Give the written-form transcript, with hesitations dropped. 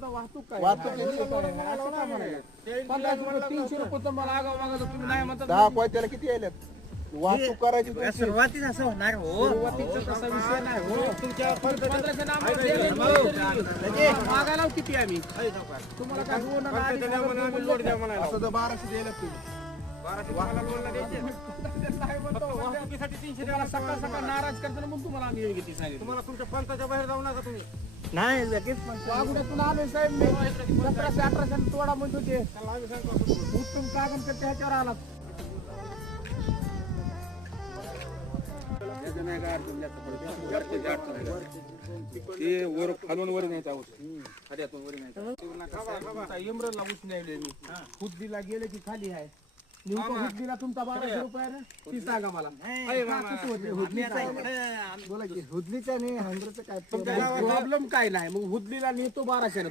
तर वाहतूक काय वाहतूक असं का म्हणायला? 1500 रुपये 300 रुपये तुम्हाला आगाव मागायचं तुम्ही नाही म्हणता 10 पोत्याला किती यायल्यात वाहतूक करायची तुमची. सुरुवातीच असं होणार हो. सुरुवातीचा तसा विषय नाही हो. तुमच्या 1500 नामावर दिले मागायला किती आम्ही तुम्हाला काय दोन आणि अडीच हजार रुपये लोड द्या म्हणायला. असं तर 1200 द्यायला तुम्ही. वाहतुकीसाठी 300 द्यायला सकाळ सकाळ नाराज करताना म्हणून तुम्हाला आम्ही योग्य ती सांगितलं. तुम्हाला तुमच्या पंचाच्या बाहेर जाऊ नका तुम्ही. नाही लगेच वाघुड्यातून आलोय साहेब मी 1700-1800 तोडा म्हणतो ते उत्तम कागद तर त्याच्यावर आला. ते वर खालून वर न्यायचं आहोत खाद्यातून वर न्यायचं इमरला ऊस न्यायले मी हुद्दीला गेले की खाली आहे हुद्दीला तुमचा 1200 रुपये आहे ना ती सांगा मला हुदलीचा नाही 100चं काय प्रॉब्लेम काय नाही मग हुद्दीला नेतो 1200